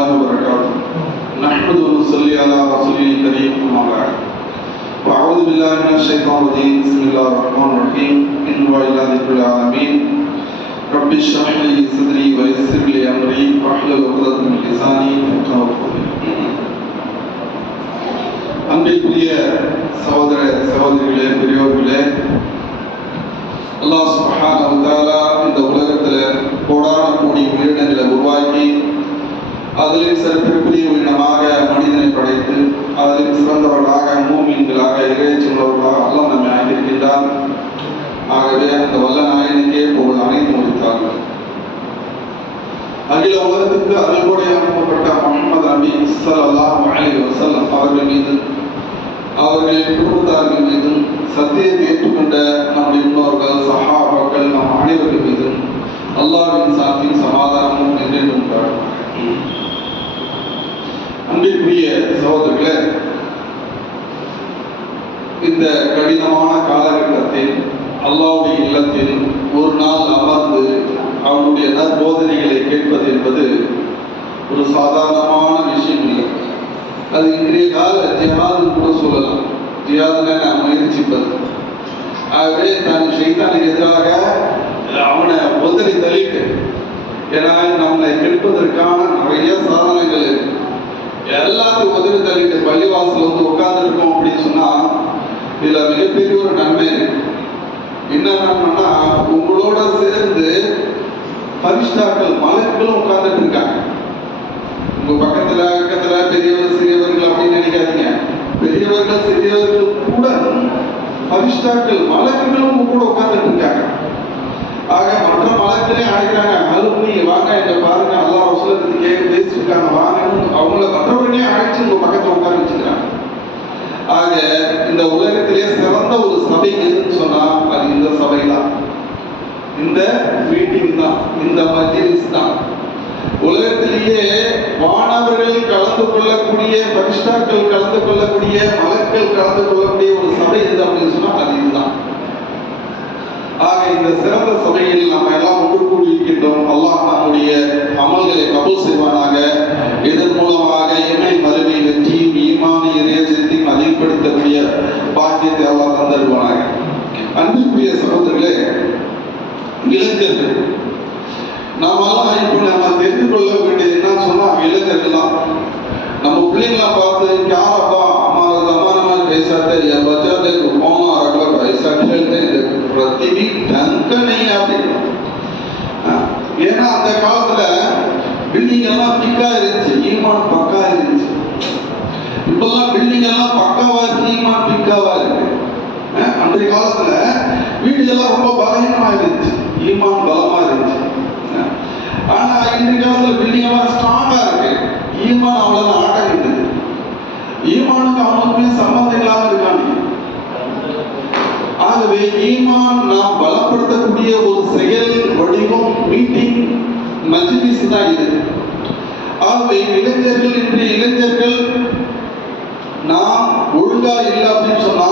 الله وبركاته نحمد ونصلي على رسوله الكريم أما بعد وأعوذ بالله من الشيطان الرجيم بسم الله الرحمن الرحيم إن هو إلا ذكر العالمين رب اشرح لي صدري ويسر لي أمري واحلل عقدة من لساني يفقهوا قولي. அன்பிற்குரிய சகோதர சகோதரிகளே, பெரியோர்களே, அல்லாஹ் சுப்ஹானஹு வ தஆலா இந்த உலகத்தில் கோடான கோடி உயிரினங்களை உருவாக்கி அதிலும் சிறப்பிற்குரிய உயிரினமாக மனிதனை படைத்து அதிலும் சிறந்தவர்களாக மூமின்களாக இறைச்சியுள்ளவர்களாக அல்லாஹ் நம்மை ஆகியிருக்கின்றார். ஆகவே அந்த வல்ல நாயனுக்கே புகழ் அனைத்து முடித்தார்கள். அகில உலகத்துக்கு அருள்கொடை அனுப்பப்பட்ட முஹம்மது நபி ஸல்லல்லாஹு அலைஹி வஸல்லம் அவர்கள் மீது, அவர்களின் குடும்பத்தார்கள் மீதும், சத்தியத்தை ஏற்றுக்கொண்ட நம்முடைய முன்னோர்கள், சஹாபாக்கள், நம் அனைவர்கள் மீதும் அல்லாஹ்வின் சாந்தியும் சமாதானமும் என்றென்றும் உண்டாகும். அன்பிற்குரிய சகோதரர்களே, இந்த கடினமான காலகட்டத்தில் அல்லாஹ்வுடைய இல்லத்தில் ஒரு நாள் அமர்ந்து அவனுடைய நற்போதனைகளை கேட்பது என்பது ஒரு சாதாரணமான விஷயம் இல்லை. அது இன்றைய கால ஜிஹாது கூட சொல்லலாம். ஜிஹாதுல நான் முயற்சிப்பது. ஆகவே தான் ஷைத்தானுக்கு எதிராக அவனை உதறி தள்ளிட்டு, ஏன்னா நம்மளை கெடுப்பதற்கான நிறைய சாதனங்கள் இருக்கு. எல்லாத்தையும் உதறி தள்ளிட்டு பள்ளிவாசல் வந்து உட்கார்ந்துருக்கோம் அப்படின்னு சொன்னா இதுல மிகப்பெரிய ஒரு நன்மை இருக்கு. என்ன நன்மைன்னா, உங்களோட சேர்ந்து பரிஷ்டாக்கள் மலர்களும் உட்கார்ந்துட்டு இருக்காங்க. உங்க பக்கத்துல பெரியவர் சிறியவர்கள் அப்படின்னு நினைக்காதீங்க. பெரியவர்கள் சிறியவர்கள் கூட பரிஷ்டாக்கள் மலர்களும் உங்க கூட உட்கார்ந்துட்டு இருக்காங்க. ஆக மற்ற மலர்களே அழைக்கிறாங்க, அலுமணி வாங்க எங்க பாருங்க, அல்லாஹ் ரசூலுல்லாஹி கேட்க பேசிருக்காங்க வாங்கன்னு அவங்கள மற்றவர்களே அழைச்சு உங்க பக்கத்துல உட்கார வச்சுக்கிறாங்க. ஆக இந்த உலகத்திலே சிறந்த ஒரு சபை எதுன்னு சொன்னா அது இந்த சபை தான், இந்த மீட்டிங் தான், இந்த மஜ்லிஸ் தான். உலகத்திலேயே வானவர்கள் கலந்து கொள்ளக்கூடிய, பரிஷ்டாக்கள் கலந்து கொள்ளக்கூடிய, மலர்கள் கலந்து கொள்ளக்கூடிய ஒரு சபை எது அப்படின்னு சொன்னா அது இதுதான். ஆக இந்த சிறந்த சபையில் நாம் எல்லாம் ஒன்று கூடியிருக்கின்றோம். அல்லாஹ் நம்முடைய அமல்களை கபூல் செய்வானாக. இதன் மூலமாக இறை மறுமை வெற்றியும் ஈமான் இறையச்சத்தையும் அதிகப்படுத்தக்கூடிய பாக்கியத்தை அல்லாஹ் தந்தருவானாக. அன்பிற்குரிய சகோதரர்களே, இளைஞர்கள் நாமெல்லாம் இப்போ நம்ம தெரிந்து கொள்ள வேண்டியது என்னன்னு சொன்னா இளைஞர்கள் தான். நம்ம பிள்ளைங்களாம் பார்த்து யாரப்பா हमारा जमाना में कैसा था, या बच्चा देखो कौन आ रहा है, ऐसा खेलते हैं प्रतिभी ढंग का नहीं आते. ஏன்னா அந்த காலத்துல பில்டிங் எல்லாம் பிக்கா இருந்துச்சு, ஈமான் பக்கா இருந்துச்சு. இப்பெல்லாம் பில்டிங் எல்லாம் பக்காவா இருக்கு, ஈமான் பிக்காவா இருக்கு. அன்றைய காலத்துல வீடுகள்லாம் ரொம்ப பலகீனமா இருந்துச்சு, ஈமான் பலமா இருந்துச்சு. ஆனா இன்றைய காலத்துல பில்டிங் எல்லாம் ஸ்ட்ராங்கா இருக்கு, ஈமான் அவ்வளவு ஆட்டம் இருக்குது. ஈமானுக்கு அவனுக்குமே சம்பந்தம் இல்லாம இருக்காங்க. ஆகவே ஈமான் நாம் பலப்படுத்தக்கூடிய ஒரு செயல் வடிவம் மீட்டிங் மஜ்லிஸ் தான் இது. ஆகவே இளைஞர்கள், இன்றைய இளைஞர்கள் நாம் ஒழுங்கா இல்லை அப்படின்னு சொன்னா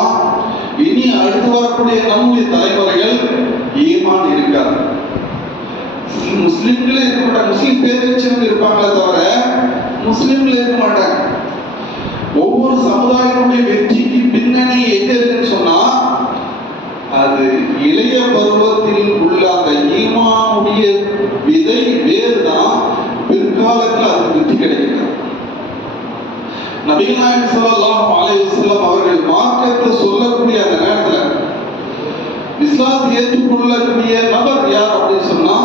இனி அடுத்து வரக்கூடிய நம்முடைய தலைமுறைகள் ஈமான் இருக்காது. முஸ்லிம்களே இருக்க மாட்டாங்க, முஸ்லிம் பேர் வச்சவங்க இருப்பாங்களே தவிர முஸ்லிம்களே இருக்க மாட்டாங்க. ஒவ்வொரு சமுதாயத்தினுடைய வெற்றிக்கு பின்னணி எங்க இருக்குன்னு சொன்னா அது இளைய பருவத்தில் உள்ள அந்த ஈமானுடைய விதை வேறு தான் பிற்காலத்தில் அது வெற்றி கிடைக்கிறது. நபிகள் நாயகம் ஸல்லல்லாஹு அலைஹி வஸல்லம் அவர்கள் மார்க்கத்தை சொல்லக்கூடிய அந்த நேரத்துல இஸ்லாத்தை ஏற்றுக்கொள்ளக்கூடிய நபர் யார் அப்படின்னு சொன்னா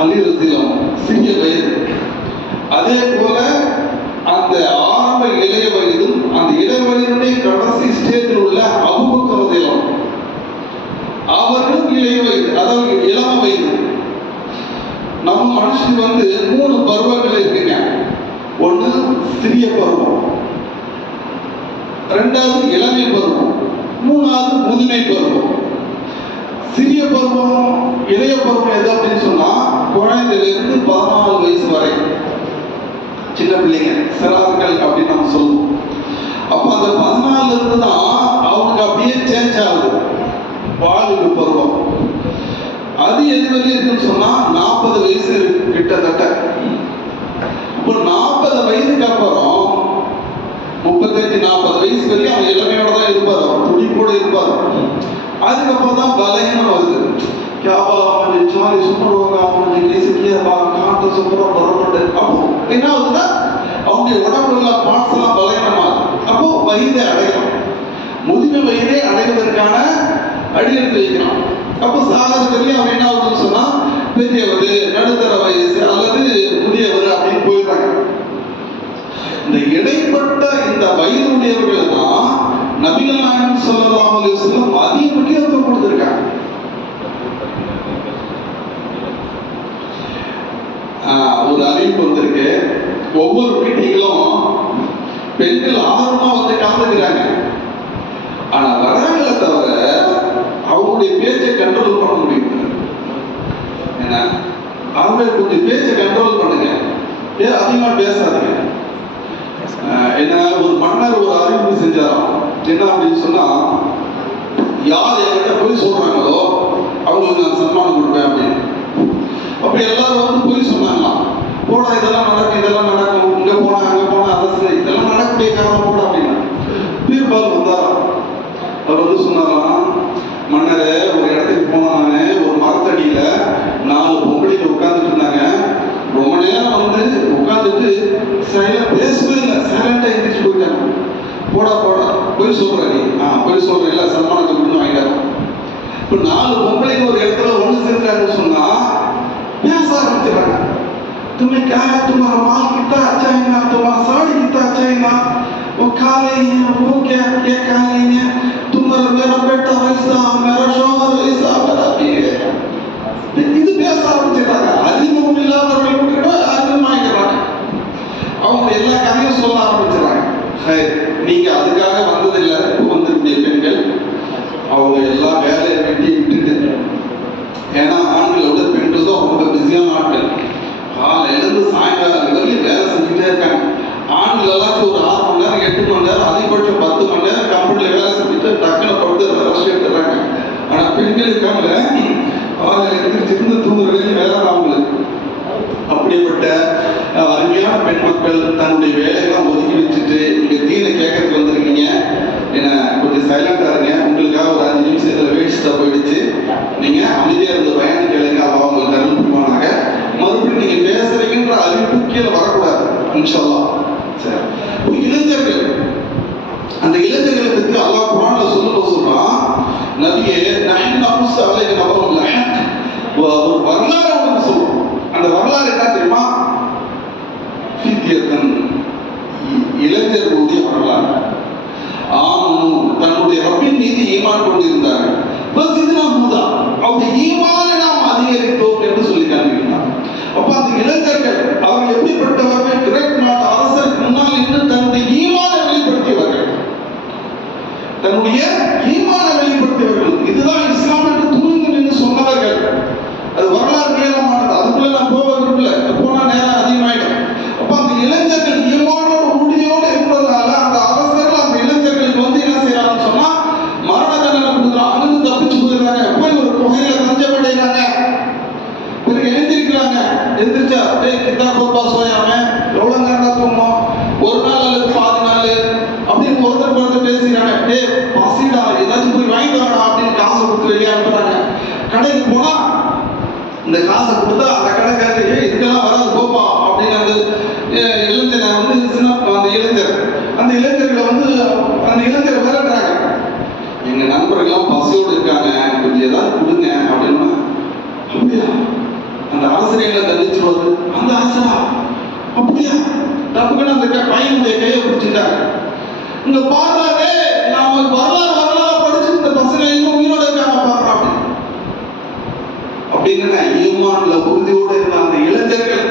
அலி ரலியல்லாஹு அன்ஹு, சிறிய வயது. அதே போல அந்த ஆரம்ப இளைய வயதும் அந்த இளைய வயதுடைய கடைசி ஸ்டேஜில் உள்ள அபூபக்கர் ரலியல்லாஹு அன்ஹு, அவர்களும் இளைய வயது, அதாவது இளம வயது. நம்ம மனுஷனுக்கு வந்து 3 பருவங்கள் இருக்குங்க. ஒன்று சிறிய பருவம், 2வது இளமை பருவம், 3வது முதுமை பருவம். சிறிய பருவம் இளைய பருவம் எது அப்படின்னு சொன்னா குழந்தையிலிருந்து 14 வயசு வரை சின்ன பிள்ளைங்க, சிறார்கள் அப்படின்னு நம்ம சொல்லுவோம். அப்ப அந்த 14 இருந்து தான் அவனுக்கு அப்படியே சேஞ்ச் ஆகுது வாலிப பருவம். அது எது வரையும் இருக்குன்னு சொன்னா 40 வயசு கிட்டத்தட்ட. இப்போ இப்போ 40 வயதுக்கு அப்புறம் 35-40 வயசு வரைக்கும் அவன் இளமையோட தான் இருப்பார், அவர் துடிப்போட இருப்பார். அதுக்கப்புறம் தான் பலகீனம் வருது. என்ன ஆகுதுன்னா அவனுடைய உடம்புல பார்ட்ஸ் எல்லாம் பலகீனமாகுது. அப்போ வயதை அடையணும், முதுமை வயதை அடைவதற்கான அடி எடுத்து வைக்கிறான். அப்போ சாதகத்திலேயே அவன் என்ன ஆகுதுன்னு சொன்னா பெரியவர், நடுத்தர வயசு அல்லது முதியவர் அப்படின்னு போயிடுறாங்க. இந்த இடைப்பட்ட இந்த வயதுடையவர்கள் தான் நபிகள் நாயகம் ஸல்லல்லாஹு அலைஹி வஸல்லம் அதிக முக்கியத்துவம் கொடுத்திருக்காங்க. ஒரு அறிவிப்பு வந்திருக்கு, ஒவ்வொரு மீட்டிங்களும் பெண்கள் ஆர்வமா வந்து கலந்துக்கிறாங்க. ஆனா வராங்களே தவிர அவங்களுடைய பேச்சை கண்ட்ரோல் பண்ண முடியும். ஏன்னா அவங்க கொஞ்சம் பேச்சை கண்ட்ரோல் பண்ணுங்க, அதிகமா பேசாதீங்க. என்ன ஒரு மன்னர் ஒரு அறிவிப்பு செஞ்சாராம். என்ன அப்படின்னு சொன்னா, யார் என்கிட்ட போய் சொல்றாங்களோ அவங்களுக்கு நான் சன்மானம் கொடுப்பேன் அப்படின்னு. அப்ப எல்லாரும் வந்து போய் சொன்னாங்களாம், போடா இதெல்லாம் நடக்கும், இதெல்லாம் நடக்கும், இங்க போனா அங்க போனா அரசு இதெல்லாம் நடக்கக்கூடிய காரணம் போட அப்படின்னா. பீர்பால் வந்தாராம். அவர் வந்து சொன்னாராம், மன்னரே ஒரு இடத்துக்கு போனாங்க, ஒரு மரத்தடியில 4 பொம்பளைங்க உட்கார்ந்துட்டு இருந்தாங்க. ரொம்ப நேரம் வந்து உட்கார்ந்துட்டு பேசவே இல்லை, சைலண்டா எந்திரிச்சு போயிட்டாங்க. போடா போடா போய் சொல்ற நீ, போய் சொல்ற, எல்லா சன்மானத்தை கொடுத்து வாங்கிட்டாங்க. இப்ப 4 பொம்பளைங்க ஒரு இடத்துல ஒண்ணு சேர்ந்தாங்கன்னு சொன்னா பேச ஆரம்பிச்சிடறாங்க. तुम्हें क्या है, तुम्हारा माल कितना अच्छा है ना, तुम्हारा साड़ी कितना अच्छा है ना, वो काले हैं, वो क्या ये काले हैं, तुम्हारा मेरा बेटा वैसा, मेरा शौहर वैसा, मेरा बीवी है. இது பேச ஆரம்பிச்சிடறாங்க. அறிமுகம் இல்லாதவர்கள் கூட அறிமுகமாகிறாங்க. அவங்க எல்லா கதையும் சொல்ல ஆரம்பிச்சிடறாங்க. நீங்க அதுக்காக வந்ததில்லை, வந்திருக்கூடிய பெண்கள் அவங்க எல்லா வேலையை விட்டுட்டு, ஏன்னா ஆண்களோட பெண்கள் தான் ரொம்ப பிஸியான ஆட்கள். காலையிலேருந்து சாயங்காலம் வரையும் வேலை செஞ்சுட்டே இருக்காங்க. ஆண்கள் எல்லாத்தையும் ஒரு 6 மணி நேரம் 8 மணி நேரம் அதிகபட்சம் 10 மணி நேரம் கம்ப்யூட்டர்ல வேலை செஞ்சுட்டு டக்குன்னு படுத்து ரெஸ்ட் எடுத்துறாங்க. ஆனா பெண்கள் இருக்காங்க, காலையில எழுந்திரிச்சிருந்து தூங்குற வரையும் வேலை தான் அவங்களுக்கு. அப்படிப்பட்ட அருமையான பெண் மக்கள் தன்னுடைய வேலையெல்லாம் ஒதுக்கி வச்சுட்டு இங்க தீனை கேட்கறதுக்கு வந்திருக்கீங்க. என்ன கொஞ்சம் சைலண்டா இருங்க, உங்களுக்காக ஒரு 5 நிமிஷத்துல வேஸ்டா போயிடுச்சு. நீங்க அமைதியா இருந்து பயணம் கேளுங்க, அவங்களுக்கு அருள் புரிவானாக. மறுபடியும் நீங்க பேசுறீங்கன்ற அறிவிப்பு கீழே வரக்கூடாது இன்ஷா அல்லாஹ். சரி, இளைஞர்கள், அந்த இளைஞர்களை பற்றி அல்லாஹ் குர்ஆன்ல சொல்றான், நபியே நஹ்னு நக்ஸு அலைக நபரும் லஹக், ஒரு வரலாறு உங்களுக்கு சொல்றோம். அந்த வரலாறு என்ன தெரியுமா? ஃபித்யத்தன், இளைஞர்களுடைய வரலாறு. தன்னுடைய ரப்பின் மீது ஈமான் கொண்டிருந்தார்கள். அவருடைய ஈமானை நாம் அதிகரித்தோம் என்று சொல்லி காண்பிக்கிறார். அப்ப அந்த இளைஞர்கள் அவர்கள் எப்படிப்பட்டவர்கள்? கிரேட் நாட்டு அரசருக்கு முன்னால் இன்று தன்னுடைய ஈமானை வெளிப்படுத்தியவர்கள், தன்னுடைய ஈமானை வெளிப்படுத்தியவர்கள். இதுதான் இஸ்லாம் என்று துணிந்து என்று சொன்னவர்கள். அது வரலாறு நீளமானது, அதுக்குள்ள நான் போக விரும்பல, போனா நேரம் அதிகமாயிடும். அப்ப அந்த இளைஞர்கள் ஈமானோட உறுதியோடு இருந்ததுனால அந்த அரசர்கள் அந்த இளைஞர்களுக்கு வந்து என்ன செய்யறாங்கன்னு சொன்னா மரண தண்டனை கொடுக்குறாங்க. அங்கிருந்து தப்பிச்சு போயிடுறாங்க, போய் ஒரு குகையில தஞ்சம் அடைகிறாங்க. பிறகு எழுந்திருக்கிறாங்க. எந்திரிச்சா கிதாபா சோயாம எவ்வளவு நேரம் தூங்கணும், ஒரு நாள் அல்லது பாதி நாள் அப்படின்னு ஒருத்தர் பேசுறாங்க. பசிடா ஏதாச்சும் போய் வாங்கிட்டு வரணும் அப்படின்னு காசை கொடுத்து வெளியே அனுப்புறாங்க. கடைக்கு போனா இந்த காசை கொடுத்தா அந்த கடைக்காரருக்கு இதுக்கெல்லாம் வராது போப்பா அப்படின்னு அந்த இளைஞரை வந்து அந்த இளைஞர்களை வந்து அந்த இளைஞரை விரட்டுறாங்க. எங்க நண்பர்கள்லாம் பசியோடு இருக்காங்க, கொஞ்சம் ஏதாவது கொடுங்க அப்படின்னா, அப்படியா அந்த ஆசிரியர்களை தண்டிச்சிருவாரு. அந்த ஆசிரியரா அப்படியா தப்புக்குன்னு அந்த பையனுடைய கையை பிடிச்சிட்டாங்க. இங்க பார்த்தாலே நாம வரலாறு படிச்சு இந்த பசங்க இன்னும் உயிரோட இருக்காங்க பாக்குறோம் அப்படின்னு ஈமான்ல உறுதியோடு இருந்த அந்த இளைஞர்கள்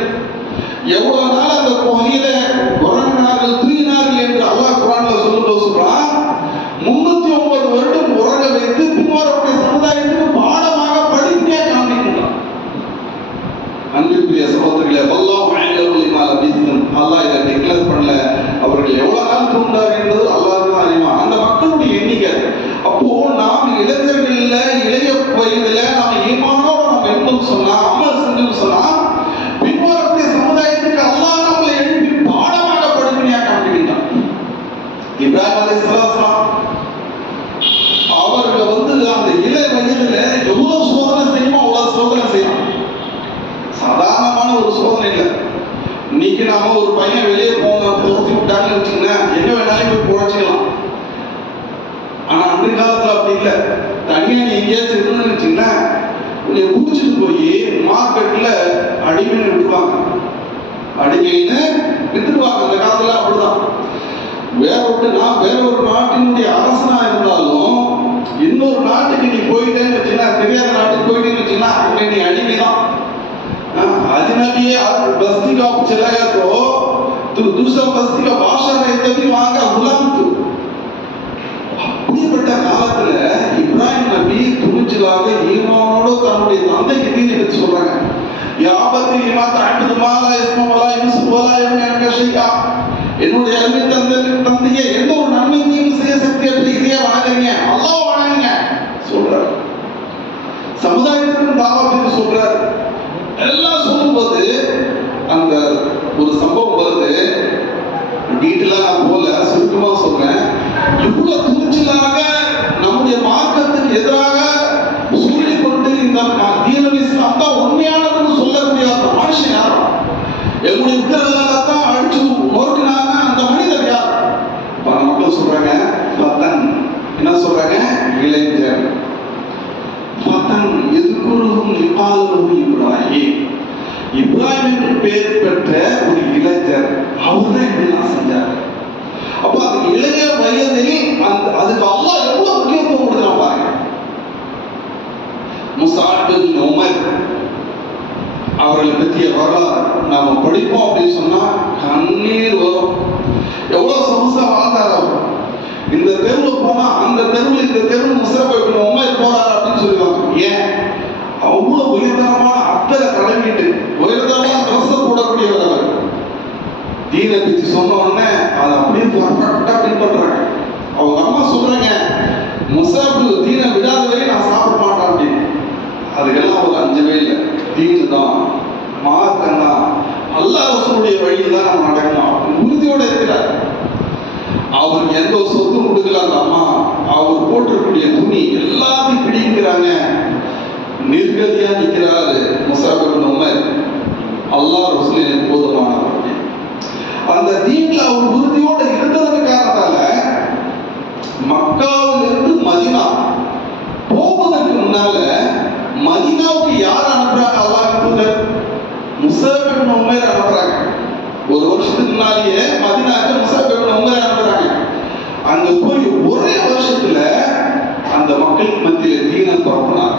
எவ்வளவு நாள் அந்த குகையில உறங்கினார்கள், தூங்கினார்கள் என்று அல்லாஹ் குர்ஆன்ல சொல்றான். 309 வருடம் உறங்க வைத்து பின்வரக்கூடிய சமுதாயத்துக்கு பாடமாக படித்தே காண்பிக்கின்றான். அன்பிற்குரிய சகோதரர்களே, வல்லாஹு அலீமுல் பிமா லபிஸ்தும், அல்லாஹ் இதை டிக்ளேர் பண்ணல. அவர்கள் எவ்வளவு நாள் தூண்டார் என்பது அல்லாஹ்வுக்கு தான் அறியும். அந்த மக்களுடைய எண்ணிக்கை. அப்போ நாம் இளைஞர்கள்ல இளைய வயதுல நாம் ஈமானோட நாம் இருந்தோம் சொன்னா, அமல் செஞ்சோம் சொன்னா, பின்வரக்கூடிய சமுதாயத்துக்கு அல்லாஹ் நம்மளை நாம ஒரு பையன் வெளியே போன துரத்தி விட்டாங்கன்னு வச்சுக்கோங்களேன், எங்க வேணாலும் போய் புழைச்சிக்கலாம். ஆனா அன்றைய காலத்துல அப்படி இல்லை. தனியா நீ எங்கேயாச்சும் இருக்கணும்னு வச்சுக்கோங்களேன், நீ குடிச்சிட்டு போய் மார்க்கெட்ல அடிமைன்னு விட்டுருவாங்க. அடிமைன்னு வித்துடுவாங்க. அந்த காலத்துல அப்படிதான். வேற ஒரு நாட்டினுடைய அரசனா இருந்தாலும் இன்னொரு நாட்டுக்கு நீ போயிட்டேன்னு வச்சுன்னா, தெரியாத நாட்டுக்கு போயிட்டேன்னு வச்சுன்னா அங்க நீ அடிமைதான். अजनबी बस्ती का चला गया तो दूसरा बस्ती का भाषा रहते भी वहां का गुलाम तू. அப்படிப்பட்ட காலத்துல இப்ராஹிம் நபி துணிச்சலாக ஈமானோடு தன்னுடைய தந்தைக்கு தீனை பற்றி சொல்றாங்க. யாபத்தி லிமா தஅபுது மா லா யஸ்மா வலா யுஸ்ரு வலா யம்னக ஷைஆ. என்னுடைய அருமை தந்தையே, எந்த ஒரு நன்மை தீங்கு செய்ய சக்தியற்ற இதையே வணங்குறீங்க, அல்லாஹ் வணங்குங்க சொல்றாரு. சமுதாயத்துக்கு தாவா பத்தி சொல்றாரு. எல்லாம் சொல்லும்போது அந்த ஒரு சம்பவம் வருது. டீட்டெயிலா நான் போல சுருக்கமா சொல்றேன். இவ்வளவு துணிச்சலாக நம்முடைய மார்க்கத்துக்கு எதிராக சொல்லிக் கொண்டு இந்த தீனுல் இஸ்லாம் தான் உண்மையானதுன்னு சொல்லக்கூடிய அந்த மனுஷன் யாரும், எங்களுடைய விக்கிரகத்தான் அழிச்சு நோக்கினாங்க அந்த மனிதர் யார்? பல மக்கள் சொல்றாங்க ஃபத்தன். என்ன சொல்றாங்க? இளைஞர். ஃபத்தன் எதுக்குருகும் இபாலுஹு இப்ராஹிம். இப்ராஹிம் பேர் பெற்ற ஒரு இளைஞர். அவர் தான் இப்படிலாம் செஞ்சார். அப்ப அந்த இளைய வயதில் அதுக்கு அல்லாஹ் எவ்வளவு முக்கியத்துவம் கொடுக்குறான் பாருங்க. முஸஅப் பின் உமர் அவர்களை பற்றிய வரலாறு நாம படிப்போம் அப்படின்னு சொன்னா கண்ணீர் வரும். எவ்வளவு சொகுசா வாழ்ந்தார் அவர். இந்த தெருவில் போனா அந்த தெருவில் இந்த தெருவு முஸஅப் பின் உமர் போறாரு அப்படின்னு சொல்லுவாங்க. ஏன்? அவ்வளவு உயர்தரமான அத்தரை கடமைட்டு உயர்தரமான ட்ரெஸ் போடக்கூடியவர் அவர். தீனை பற்றி சொன்ன உடனே அதை அப்படியே பர்ஃபெக்டா பின்பற்றாங்க. அவங்க அம்மா சொல்றாங்க, முஸஅப் தீனை விடாத வரை நான் சாப்பிட மாட்டேன் அப்படின்னு. அதுக்கெல்லாம் ஒரு அஞ்சவே இல்லை. தீனு தான், மார்க்கம் தான், அல்லாஹ் ரசூலுடைய வழியில் தான் நம்ம நடக்கணும் உறுதியோட இருக்கிறார். அவருக்கு எந்த ஒரு சொத்தும் கொடுக்கல அந்த அம்மா. அவர் போட்டிருக்கக்கூடிய துணி எல்லாத்தையும் பிடிக்கிறாங்க. நிர்கதியா நிற்கிறாரு முஸஅப் பின் உமர். அல்லாஹ் ரசூல் எனக்கு போதுமானவர். அந்த தீன்ல அவர் உறுதியோடு இருந்ததற்கு காரணத்தால மக்காவிலிருந்து மதீனா போவதற்கு முன்னால மதீனாவுக்கு யார் அனுப்புறாங்க? அல்லாஹ் தூதர் முஸஅப் பின் உமர் அனுப்புறாங்க. ஒரு வருஷத்துக்கு முன்னாலேயே மதீனாவுக்கு முஸஅப் பின் உமர் அனுப்புறாங்க. அங்க போய் ஒரே வருஷத்துல அந்த மக்களுக்கு மத்தியில தீனை பரப்பினார்.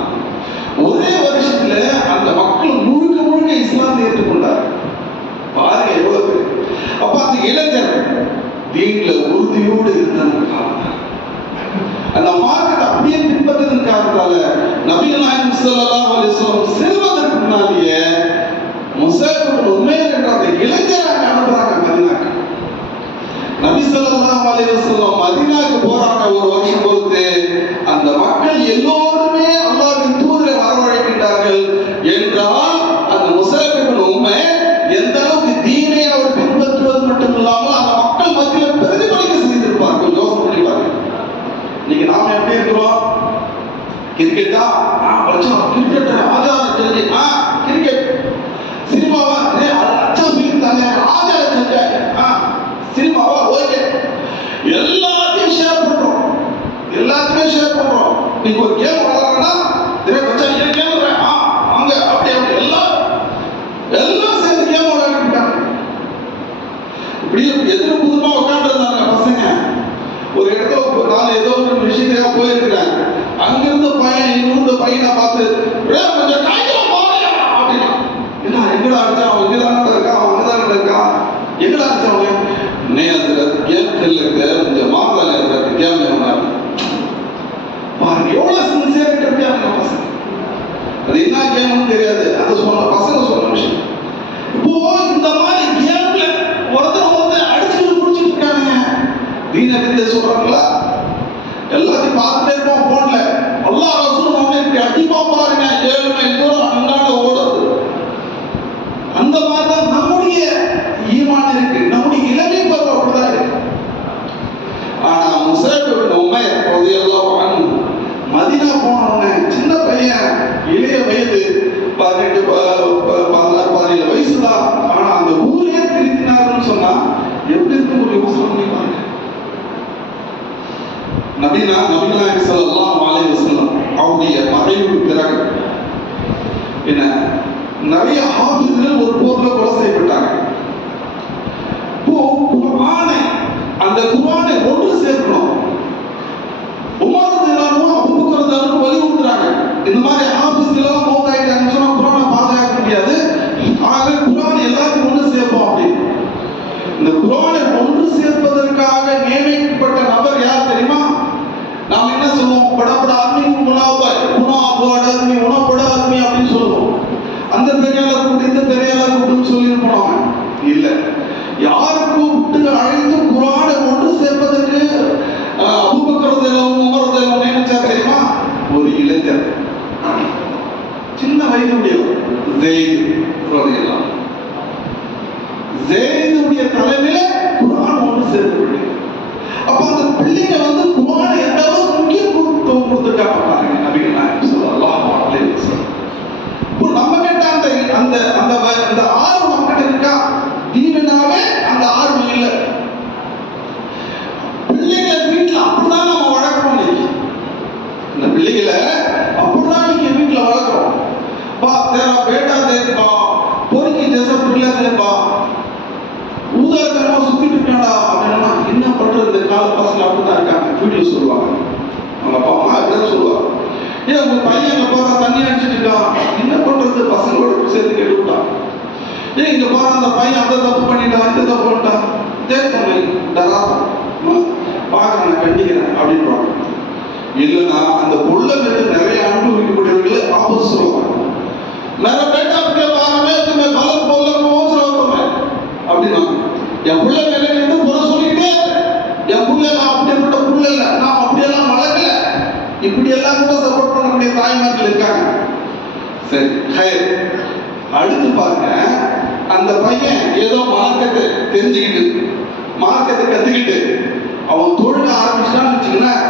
ஒரே வருஷத்துல அந்த மக்கள் முழுக்க முழுக்க இஸ்லாத்தை ஏற்றுக்கொண்டார். பாருங்க எவ்வளவு. அப்ப அந்த இளைஞர் தீன்ல உறுதியோடு இருந்ததன் காரணம், அந்த மார்க்கத்தை அப்படியே பின்பற்றதன் காரணத்தால நபிகள் நாயகம் ஸல்லல்லாஹு அலைஹி வஸல்லம் செல்வதற்கு முன்னாலேயே முஸஅப் பின் உமைர் என்ற அந்த இளைஞரை அனுப்புறாங்க மதீனாக்கு. நபி ஸல்லல்லாஹு அலைஹி வஸல்லம் மதீனாக்கு போறாங்க. ஒரு வருஷம் பொறுத்து அந்த மக்கள் எல்லோருமே அல்லாஹ்வின் தூதரை வரவழைக்கின்றார்கள் என்றால் அந்த முஸஅப் பின் உமைர் எந்த அளவுக்கு தீனை அவர் பின்பற்றுவது மட்டும் இல்லாமல் அந்த மக்கள் மத்தியில் பிரதிபலிக்க செய்திருப்பார். கொஞ்சம் யோசனை பண்ணி பாருங்க. இன்னைக்கு நாம எப்படி இருக்கிறோம்? கிரிக்கெட்டா கிரிக்கெட் ஆச்சார செஞ்சு கிரிக்கெட் சினிமாவா அச்சா பிரித்தாங்க ஆச்சார செஞ்சாங்க சினிமாவா ஓகே எல்லாத்தையும் ஷேர் பண்றோம். எல்லாத்தையுமே ஷேர் பண்றோம். நீங்க ஒரு கேம் விளையாடுறா ஏன் கேம் அங்க அப்படி அப்படி எல்லாம் சேர்ந்து கேம் விளையாடிட்டாங்க. இப்படி எதிர புதுமா உட்காந்துருந்தாங்க பசங்க. ஒரு இடத்துல நான் ஏதோ ஒரு விஷயத்துக்காக போயிருக்கிறேன். அங்கிருந்த பையன் இன்னொரு பையனை பார்த்து கொஞ்சம் அப்படின்னா என்ன எங்கடா அடிச்சா அவன் இங்கதான இருக்கான், அவன் அங்கதான இருக்கான், எங்கடா அடிச்சவங்க நேரத்துல கேம் தெரியல இந்த மாதம் இருக்கிற கேம் பாருங்க எவ்வளவு சின்சியரிட்டி இருக்காங்க பசங்க. அது என்ன கேம்னு தெரியாது. அது சொன்ன பசங்க சொன்ன விஷயம். இப்போ இந்த மாதிரி கேம்ல ஒருத்தர் அடிச்சுட்டு குடிச்சிட்டு இருக்கானுங்க. தீன விதியை சொல்றாங்களா? எல்லாத்தையும் பார்த்துட்டே இருப்போம் போன்ல. அல்லாஹ் ரசூல் இப்படி அடிப்பா பாருங்க 7 மைல் தூரம் அண்ணாட ஓடுறது. அந்த மாதிரி தான் நம்முடைய ஈமான் இருக்கு. நம்முடைய இளமை பருவம் அப்படிதான் இருக்கு. ஆனா முஸஅப் பின் உமைர் ரலியல்லாஹு அன்ஹு மதீனா போனவங்க சின்ன பையன், இளைய வயது 18 16 17 வயசுதான். ஆனா அந்த ஊரே திருத்தின எப்படின்னா நபிகள் ஸல்லல்லாஹு அலைஹி வஸல்லம் அவருடைய மறைவுக்கு பிறகு என்ன நிறைய ஹாஃபிஸ்கள் ஒரு போர்ல கொலை செய்யப்பட்டாங்க. குர்ஆனை அந்த குர்ஆனை ஒன்று சேர்க்கணும். உமர் ரலியல்லாஹு அபூ பக்கர் ரலியல்லாஹு வலியுறுத்துறாங்க. இந்த மாதிரி ஹாஃபிஸ்கள் எல்லாம் மௌத்தாயிட்டாங்கன்னு சொன்னா குர்ஆனை பாதுகாக்க முடியாது. ஆக குர்ஆன் எல்லாத்தையும் ஒன்று சேர்ப்போம் அப்படின்னு. இந்த குர்ஆனை ஒன்று சேர்ப்பதற்காக நியமிக்கப்பட்ட நபர் யார் தெரியுமா? நாம் என்ன சொல்லுவோம்? படப்பட ஆத்மி முனாபாய் முனாபாட ஆத்மி முனாபட ஆத்மி அப்படின்னு சொல்லுவோம். அந்த பெரியாள கூட்டு இந்த பெரியாள கூட்டுன்னு சொல்லியிருப்போம். இல்ல, யாருக்கு விட்டு அழைத்து குர்ஆனை ஒன்று சேர்ப்பதற்கு அபூபக்கர் ரலியல்லாஹு உமர் ரலியல்லாஹு நினைச்சார் தெரியுமா? ஒரு இளைஞர், சின்ன வயதுடையவர், ஸெய்த் ரலியல்லாஹு. ஸெய்துடைய தலைமையில குர்ஆன் ஒன்று சேர்க்கப்பட்டது. அப்ப அந்த பிள்ளைங்க குர்ஆனை எந்த அளவுக்கு முக்கியத்துவம் கொடுத்துருக்காங்க பாருங்க நபிகள் நாயகம் ஸல்லல்லாஹு அலைஹி வஸல்லம். இப்போ நம்ம கிட்ட அந்த அந்த அந்த ஆர்வம் நம்ம கிட்ட இருக்கா? தீனாவே அந்த ஆர்வம் இல்லை. பிள்ளைகளை வீட்டுல அப்படிதான் நம்ம வளர்க்கிறோம். இந்த பிள்ளைகளை அப்படிதான் நீங்க வீட்டுல வளர்க்கிறோம். பா தேரா பேட்டா தேப்பா பொறுக்கி தேச பிள்ளை தேப்பா ஊதாரத்தனமா சுத்திட்டு இருக்காடா அப்படின்னா என்ன பண்றது? இந்த கால பசங்க அப்படிதான் இருக்காங்க. வீட்டுல சொல்லுவாங்க, அவங்க அப்பா அம்மா அப்படிதான் சொல்லுவாங்க. ஏன் உங்க பையன் இங்க போறா தண்ணி அடிச்சுட்டு இருக்கான், என்ன பண்றது? பசங்களோட சேர்த்து கேட்டுவிட்டான். ஏன் இங்க போற அந்த பையன் அந்த தப்பு பண்ணிட்டான் இந்த தப்பு பண்ணிட்டான் பாக்குறேன் கண்டிக்கிறேன் அப்படின்றாங்க. இல்லைன்னா அந்த புள்ள மீது நிறைய அனுபவிக்கக்கூடியவர்கள் ஆபத்து சொல்லுவாங்க. நிறைய பேட்டா பாருமே கலர் பொருள் அப்படின்னா என் புள்ள மேல இருந்து புற சொல்லிட்டே என் புள்ள நான் அப்படிப்பட்ட புள்ள இல்லை, நான் அப்படியெல்லாம் வளர்க்கல, இப்படி எல்லாம் கூட சப்போர்ட் பண்ணக்கூடிய தாய்மார்கள் இருக்காங்க. சரி, ஹயர். அடுத்து பாருங்க, அந்த பையன் ஏதோ மார்க்கத்தை தெரிஞ்சுக்கிட்டு மார்க்கத்தை கத்துக்கிட்டு அவன் தொழுக ஆரம்பிச்சுட்டான்னு வச்சுங்களேன்,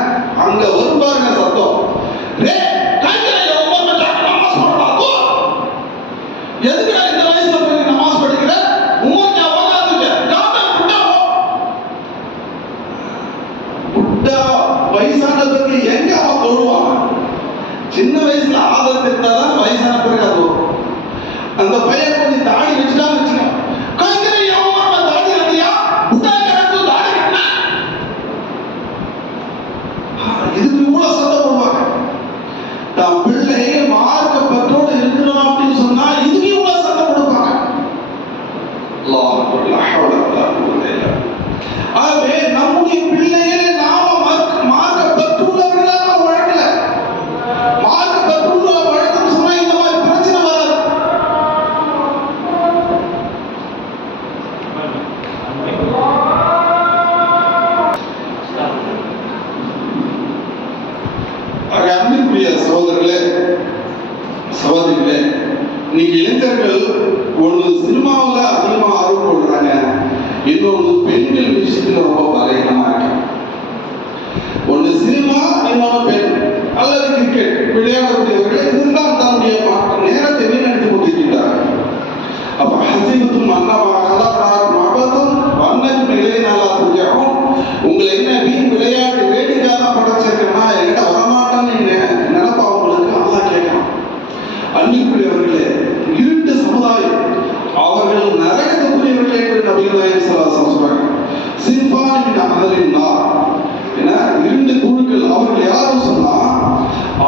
அங்க வரும் பாருங்க சத்தம். எதுக்குடா இந்த வயசுல போய் நமாஸ் படிக்கிற? வயசான பிறகு எங்க அவன் தொழுவான்? சின்ன வயசுல ஆதரவு இருந்தாதான் வயசான பிறகு அது வரும். அந்த பையன் கொஞ்சம் தாடி வச்சுட்டான்னு வச்சுக்கோ, தாடி இல்லையா இதுக்கு இவ்வளவு சத்தம் போடுவாங்க. தான் பிள்ளை மார்க்க பெற்றோடு இருக்கணும் அப்படின்னு சொன்னா இதுக்கு இவ்வளவு சத்தம் கொடுப்பாங்க. ஆகவே நம்முடைய பிள்ளைகளை நாம மார்க்க பெற்றுள்ளவர்களா நாம் வழங்கல. மார்க்க பெற்றுள்ள வழக்கம் சொன்னா இந்த மாதிரி பிரச்சனை வராது. அன்பிற்குரிய சகோதரர்களே சகோதரிகளே, நீங்க இளைஞர்கள் ஒன்று சினிமாவில் அதிகமாக ஆர்வம் கொள்றாங்க, இன்னொன்று பெண்கள் விஷயத்துல ரொம்ப பலகீனமா இருக்கு. ஒன்று சினிமா, இன்னொன்று பெண் அல்லது கிரிக்கெட் விளையாடக்கூடியவர்கள் இதுதான் தன்னுடைய நேரத்தை வீணடித்துக் கொண்டிருக்கின்றார்கள். அப்ப ஹசீபத்தும் மகதம் வண்ணக்கு இளைஞர்களா புரிஞ்சாலும் உங்களை என்ன வீண் விளையாட்டு வேடிக்கை தான் படைச்சிருக்கா என்கிட்ட வரமாட்டான்னு நினைப்பா அவங்களுக்கு அதான் கேட்கலாம். அன்பிற்குரியவர்களே, இருட்டு சமுதாயம் அவர்கள் நரகத்துக்குரியவர்கள் என்று நபிகள் நாயகம் ஸல்லல்லாஹு அலைஹி வஸல்லம் சொல்றாங்க. சின்பான் மின் அஹ்லின் நார், என இரண்டு குழுக்கள். அவர்கள் யாரும் சொன்னா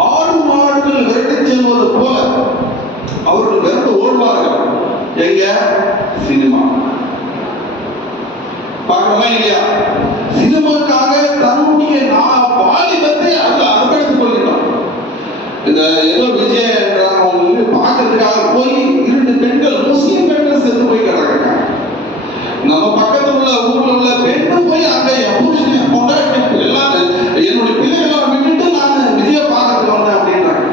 ஆடு மாடுகள் விரட்டிச் செல்வது போல அவர்கள் விரட்டு ஓடுவார்கள். எங்க? சினிமா பார்க்கணுமா இல்லையா? சினிமாக்காக தன்னுடைய வாலிபத்தை அதில் அர்ப்பணித்துக் கொள்கிறார். இந்த ஏதோ விஜய் பார்க்கறதுக்காக போய் இரண்டு பெண்கள், முஸ்லிம் பெண்கள் சேர்ந்து போய் கிடக்கிறாங்க. நம்ம பக்கத்துல உள்ள ஊர்ல உள்ள பெண்ணும் போய் அங்க என் புருஷன் என் பொண்டாட்டி எல்லாம் என்னுடைய பிள்ளைகளை விட்டுட்டு நான் விஜய பார்க்கறதுக்கு வந்தேன் அப்படின்றாங்க.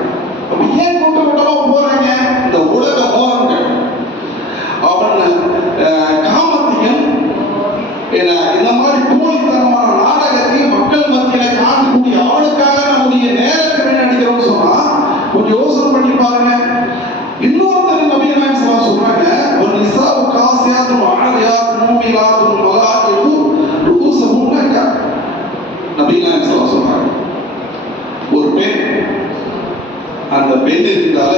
அப்ப ஏன் கூட்டம் கூட்டமா போறாங்க? இந்த உலக மோகங்கள் அவன் காமத்தையும் இந்த மாதிரி போலித்தனமான நாடகத்தையும் மக்கள் மத்தியில காணக்கூடிய அவனுக்காக நம்முடைய நேரத்தை வீணடிக்கிறோம்னு சொன்னா கொஞ்சம் யோசனை பண்ணி பாருங்க. இன்னொருத்தர் நபிகள் நாயகம் ஸல்லல்லாஹு அலைஹி வஸல்லம் சொல்றாங்க, ஒரு நிசாஉ காசியாத்துன் ஆலியாத்துன் மூமிலாத்துன் மலாயிகு ருஊஸுஹுன்ன நபிகள் நாயகம் ஸல்லல்லாஹு அலைஹி வஸல்லம் சொல்றாங்க. அந்த பெண் இருக்கிறால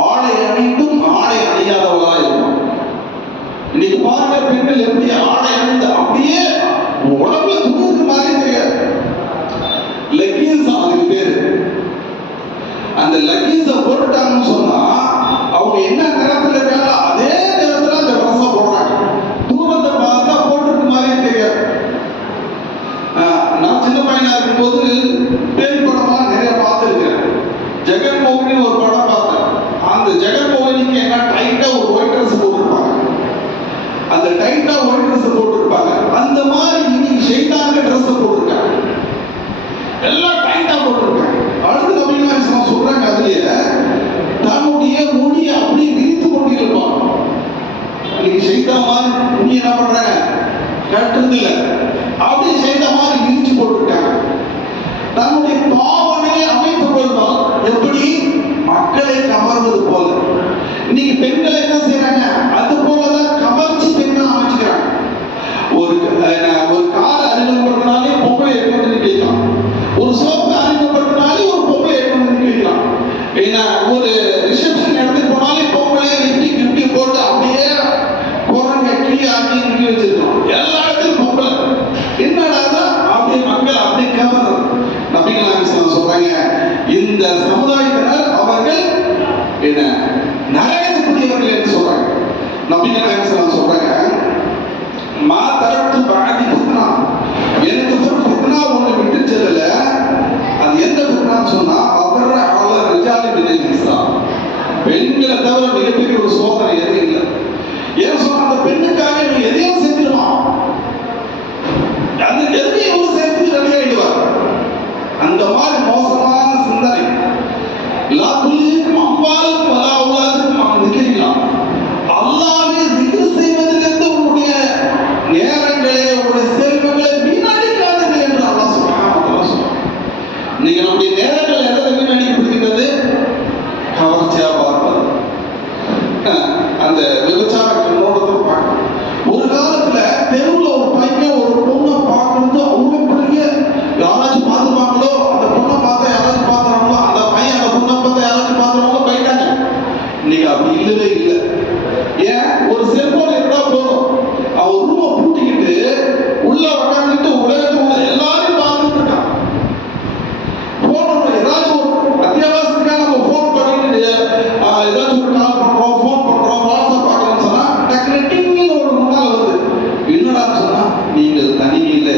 ஆடை அணிந்தும் ஆடை அணியாதவளா இருக்கும். இன்னைக்கு பாருங்க, பெண்கள் எப்படி ஆடை அணிந்து அப்படியே உடம்புல துணிக்கு மாதிரி தெரியாது. லெகின்ஸ் அதுக்கு பேரு. அந்த லெகின்ஸை போட்டுட்டாங்கன்னு சொன்னா அவங்க என்ன நிறத்துல இருக்காங்க அதே நிறத்துல அந்த ட்ரெஸ்ஸை போடுறாங்க. தூரத்தை பார்த்தா போட்டுருக்கு மாதிரியே தெரியாது. நான் சின்ன பையனா இருக்கும்போது பேய் படம்லாம் நிறைய பார்த்துருக்கேன். ஜெகன்மோகினி ஒரு படம் பார்த்தேன். அந்த ஜெகன்மோகினிக்கு என்ன டைட்டா ஒரு ஒயிட் ட்ரெஸ் போட்டிருப்பாங்க. அந்த டைட்டா ஒயிட் ட்ரெஸ் போட்டிருப்பாங்க. அந்த மாதிரி இன்னைக்கு ஷைத்தானுக்கு ட்ரெஸ் போட்டிருக்காங்க. எல்லாம் டைட்டா போட்டிருக்காங்க. அடுத்து நபிகள் சொல்றாங்க, அதுலயே தன்னுடைய முடியை அப்படி விரித்து கொண்டு இருப்பான். இன்னைக்கு ஷைத்தான் மாதிரி முடி என்ன பண்றாங்க, கட்டுறது இல்லை, அப்படி ஷைத்தான் மாதிரி விரிச்சு போட்டிருக்காங்க. தன்னுடைய பாவனையை அமைத்துக் கொள்வான். எப்படி? மக்களை கவர்வது போல. இன்னைக்கு பெண்கள் என்ன செய்யறாங்க, அது போலதான் கவர்ச்சி பெண்ணா அமைச்சுக்கிறாங்க. ஒரு கார் அறிமுகப்படுத்தினாலே பொம்பளை ஏற்கனவே நிக்க வைக்கலாம். ஒரு சோப்பு அறிமுகப்படுத்தினாலே ஒரு பொம்பளை ஏற்கனவே நிக்க வைக்கலாம். ஏன்னா ஒரு ரிசப்ஷன் எடுத்துட்டு போனாலே பொம்பளையை நிறுத்தி போட்டு அப்படியே குரங்க கீழே ஆக்கி நிக்க வச்சிருக்கோம். எல்லா இடத்துலையும் பொம்பளை. என்னடா அப்படியே மக்கள் அப்படி கவர்றது. நபிகள் சொல்றாங்க, இந்த சமுதாயத்தினர் அவர்கள் என்ன நரகத்துக்குரியவர்கள் என்று சொல்றாங்க. நபிகள் சொல்றாங்க, மா தரத்து பாதி ஃபித்னா, எனக்கு ஃபித்னா ஒன்று விட்டு செல்லல. அது எந்த ஃபித்னான்னு சொன்னா அவர் அவள ரிஜாலி பின் நிசா, பெண்களை தவிர மிகப்பெரிய ஒரு சோதனை எதுவும் இல்லை. ஏன் சொன்னா அந்த பெண்ணுக்காக இவங்க எதையும் செஞ்சிருவான். அந்த எதுவும் இவங்க சேர்த்து ரெடியாயிடுவார். அந்த மாதிரி மோசமான சிந்தனை. லா துல்லிக்கும் அம்பாலுக்கும் வலா அவுலாதுக்கும் நிற்கிறீங்களா? அல்லாஹ்வை திக்ர் செய்வதிலிருந்து உங்களுடைய நேரங்களை, உங்களுடைய செல்வங்களை வீணடிக்காதீர்கள் என்று அல்லாஹ் சுப்ஹானஹு வ தஆலா சொல்றார். நீங்க நம்முடைய நேரங்கள் எதை வீணடிக்கப்படுகின்றது? கவர்ச்சியா பார்ப்பது, அந்த விபச்சார கண்ணோட்டத்தை பார்க்கணும். ஒரு காலத்துல தெருவுல ஒரு பையன் ஒரு பொண்ணை பார்க்கறது அவ்வளவு பெரிய, யாராச்சும் பார்த்துப்பாங்களோ அந்த பொண்ணை பார்த்தா யாராச்சும் பார்த்துறாங்களோ, அந்த பையன் அந்த பொண்ணை பார்த்தா யாராச்சும் பார்த்துறாங்களோ போயிட்டாங்க. இன்னைக்கு அப்படி இல்லவே இல்லை. ஏன்? ஒரு செல்போன் இருந்தா போதும், அவன் ரூமை பூட்டிக்கிட்டு உள்ள உட்காந்துட்டு உலகத்துல எல்லாரையும் பார்த்துட்டு இருக்கான். போன் ஏதாச்சும் ஒரு அத்தியாவசியத்துக்காக நம்ம போன் பண்ணிட்டு ஏதாச்சும் ஒரு கால் பண்றோம், போன் பண்றோம், வாட்ஸ்அப் பார்க்கணும்னு சொன்னா டக்குனு டிங்னு ஒரு முன்னாள் வருது. என்னடா சொன்னா, நீங்கள் தனிமையில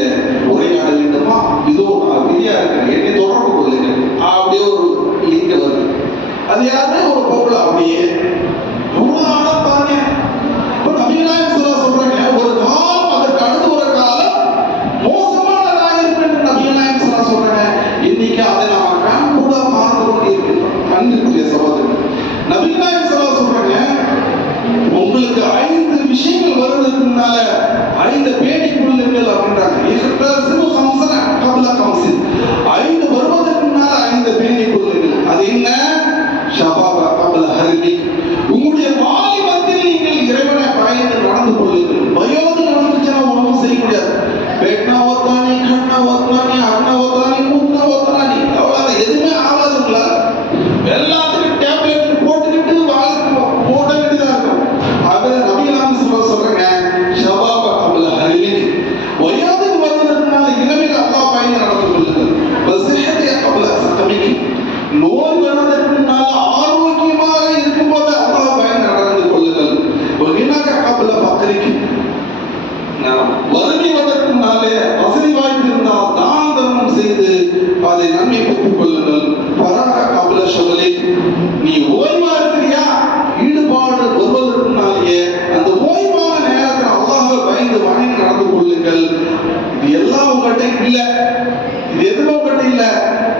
உரையாட வேண்டுமா, இதோ நான் விதியா இருக்கேன், என்னை தொடர்பு கொள்ளுங்க, அப்படியே ஒரு லிங்க் வருது. அது யாருமே ஒரு பொருள் அப்படியே பாருங்க. சொல்றாங்க, ஒரு காலம் அதற்கு அடுத்து ஒரு காலம் மோசமானதாக இருக்கு என்று நபிகள் சொல்றாங்க. இன்னைக்கு அதை நம்ம கண் கூட பார்த்து கொண்டிருக்கிறோம். கண்ணுக்குரிய சகோதரர் நபிகள் சொல்றாங்க, உங்களுக்கு 5 விஷயங்கள் வருவதற்கு முன்னால 5 பேடி கொள்ளுங்கள் அப்படின்றாங்க. 5 வருவதற்கு முன்னால 5 பேடி கொள்ளுங்கள். அது என்ன? ஷபாபா கபல ஹர்மி, உங்களுடைய வாலிபத்தில் நீங்கள் இறைவனை பயந்து நடந்து கொள்ளுங்கள். வயோது நடந்துச்சுன்னா ஒன்றும் செய்ய முடியாது. பேட்னா ஒத்தானி, கண்ணா ஒத்தானி, அண்ணா ஒத்தானி, மூத்தா ஒத்தானி, அவ்வளோ எதுவுமே ஆகாதுங்களா? எல்லாத்துக்கும் டேப்லெட் போட்டுக்கிட்டு போட வேண்டியதா இருக்கும். அது நபிகளாம் சொல்றாங்க, ஷபாபா கபல ஹர்மி, வயோதுக்கு வருவதற்குனால இளமையில் அல்லாஹ் பயந்து நடந்து கொள்ளுங்கள். வசிஹதி கபல சகமிக்கு, நோய் வருவதற்கு முன்னால ஆரோக்கியமாக இருக்கும்போது அல்லாஹ் பயந்து நடந்து கொள்ளுங்கள். வறுமை வந்ததற்கு முன்னாலே வசதி வாய்ப்பு இருந்தால் தான தர்மம் செய்து அதை நன்மை பெற்றுக் கொள்ளுங்கள். பராக கபல ஷவலே, நீ ஓய்வா இருக்கிறியா, ஈடுபாடு வருவதற்கு முன்னாலேயே அந்த ஓய்வான நேரத்தில் அல்லாஹ்வை பயந்து வணங்கி நடந்து கொள்ளுங்கள். இது எல்லாம் உங்கள்கிட்ட இல்லை, இது எதுவும் உங்கள்கிட்ட இல்லை.